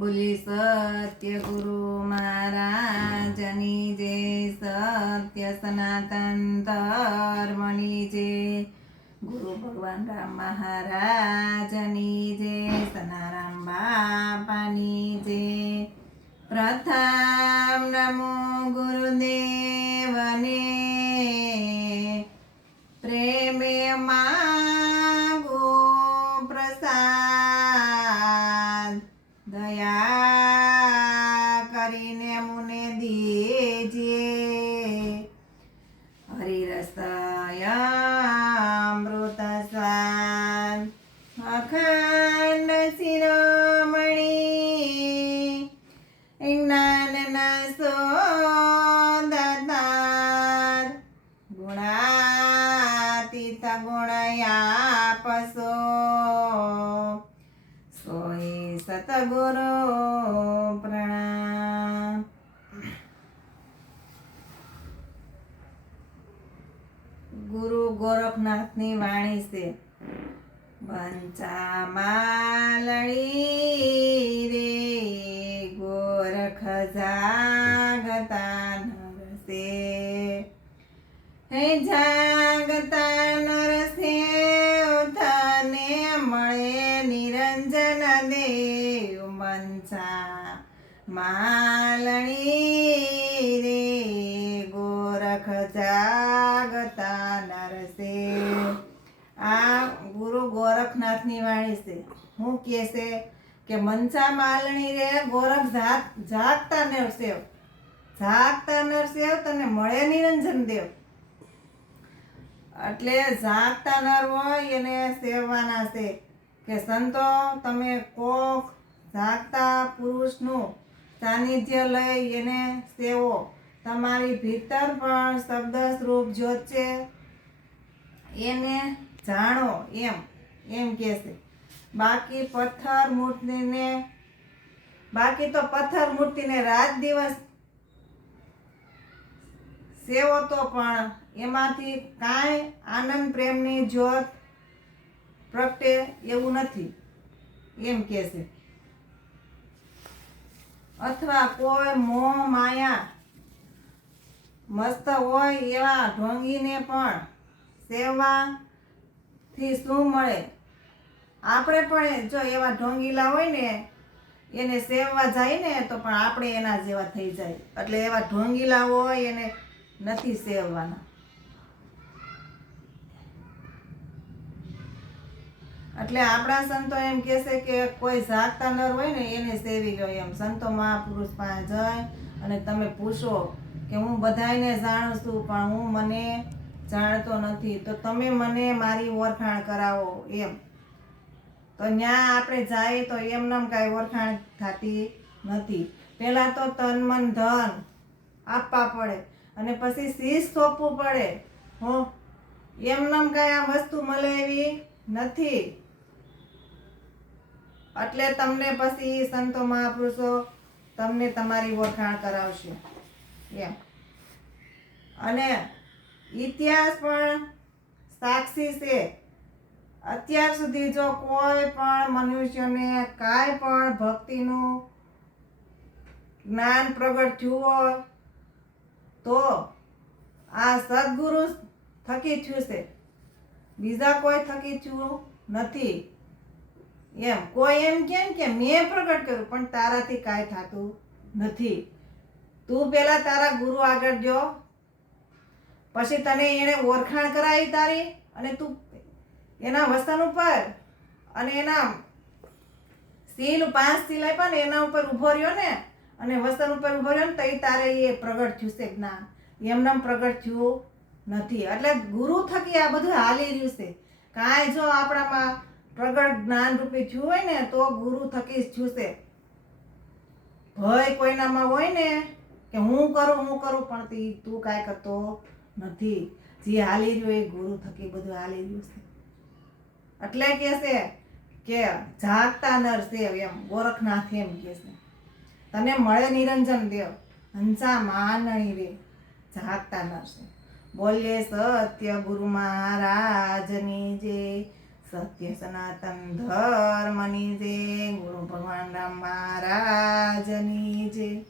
બોલી સત્ય ગુરુ મહારાજની જય, સત્ય સનાતન ધર્મની જય, ગુરુ ભગવાન રામ મહારાજની જય, સનારામ બાપાની જય. પ્રથમ નમો ગુરુદેવને, પ્રેમે માગો પ્રસાદ, દયા કરીને મુને દીજે, હરિરસય અમૃત સ્વાદ, અખંડ શિરોમણી, જ્ઞાનના સોદાતાર, ગુણાતીત ગુણયાપસો, સોય સતગુરુ પ્રણામ. ગુરુ ગોરખનાથની વાણી છે. બંચામાલણી રે ગોરખ જાગતા નરસે, હે જાગતા નરસે તને મળે નિરંજન દેવ. બંચા માલણી રે ગોરખ જાગતા નરસે. આ ગુરુ ગોરખનાથની વાણી છે. હું કહે છે કે મંચા માલણી રે ગોરખ જાગતા નરસેવ, જાગતા નરસેવ તને મળે નિરંજન દેવ. એટલે જાગતા નર હોય એને સેવવાના છે કે સંતો તમે કોક જાગતા પુરુષનું સાનિધ્ય લઈ એને સેવો. તમારી ભીતર પણ શબ્દ સ્વરૂપ જ્યોત છે, એને જાણો એમ કે છે. બાકી તો પથ્થર મૂર્તિને રાત દિવસ સેવો તો પણ એમાંથી કાંઈ આનંદ પ્રેમની જ્યોત પ્રગટે એવું નથી એમ કે છે. અથવા કોઈ મોહ માયા મસ્ત હોય એવા ઢોંગીને પણ સેવાથી શું મળે? આપણે પણ જો એવા ઢોંગીલા હોય ને એને સેવવા જાય ને તો પણ આપણે એના જેવા થઈ જાય. એટલે એવા ઢોંગીલા હોય એને નથી સેવવાના. એટલે આપણા સંતો એમ કહે છે કે કોઈ જાગતા નર હોય ને એને સેવી લો એમ. સંતો મહાપુરુષ પાસે જાય અને તમે પૂછો કે હું બધાયને જાણું છું પણ હું મને જાણતો નથી, તો તમે મને મારી ઓળખાણ કરાવો એમ. તો ત્યાં આપણે જાય તો એમનેમ કાંઈ ઓળખાણ થતી નથી. પહેલાં તો તન મન ધન આપવા પડે અને પછી શીશ સોંપવું પડે. એમનેમ કાંઈ આ વસ્તુ મળે એવી નથી. એટલે તમને પછી સંતો મહાપુરુષો તમને તમારી ઓળખાણ કરાવશે એમ. અને ઇતિહાસ પણ સાક્ષી છે. અત્યાર સુધી જો કોઈ પણ મનુષ્યને કાંઈ પણ ભક્તિનું જ્ઞાન પ્રગટ થયું હોય તો આ સદગુરુ થકી થયું છે, બીજા કોઈ થકી થયું નથી એમ. કોઈ એમ કેમ કે મેં પ્રગટ કર્યું પણ તારાથી કાંઈ થતું નથી. તું પહેલા તારા ગુરુ આગળ જો, પછી તને એને ઓળખાણ કરાવી તારી, અને તું એના વસન ઉપર અને એના સીલ 5 સીલ આપ્યા ને એના ઉપર ઊભો રહ્યો ને અને વસન ઉપર ઊભો રહ્યો ને તો તારે એ પ્રગટ થયું છે જ્ઞાન. એમનેમ પ્રગટ થયું નથી. એટલે ગુરુ થકી આ બધું હાલી રહ્યું છે. કાંઈ જો આપણામાં પ્રગટ જ્ઞાન રૂપી થયું હોય ને તો ગુરુ થકી જ થયું છે. ભય કોઈનામાં હોય ને કે હું કરું પણ તું કાંઈ કરતો નથી. જે હાલી રહ્યું એ ગુરુ થકી બધું હાલી રહ્યું છે. એટલે કે છે કે જાગતા નર સેવ એમ. ગોરખનાથ એમ કે છે તને મળે નિરંજન દેવ. હંસા માનણી રે જાગતા નર છે. બોલીએ સત્ય ગુરુ મહારાજની જય, સત્ય સનાતન ધર્મની જય. ગુરુ ભગવાન રામ મહારાજની જય.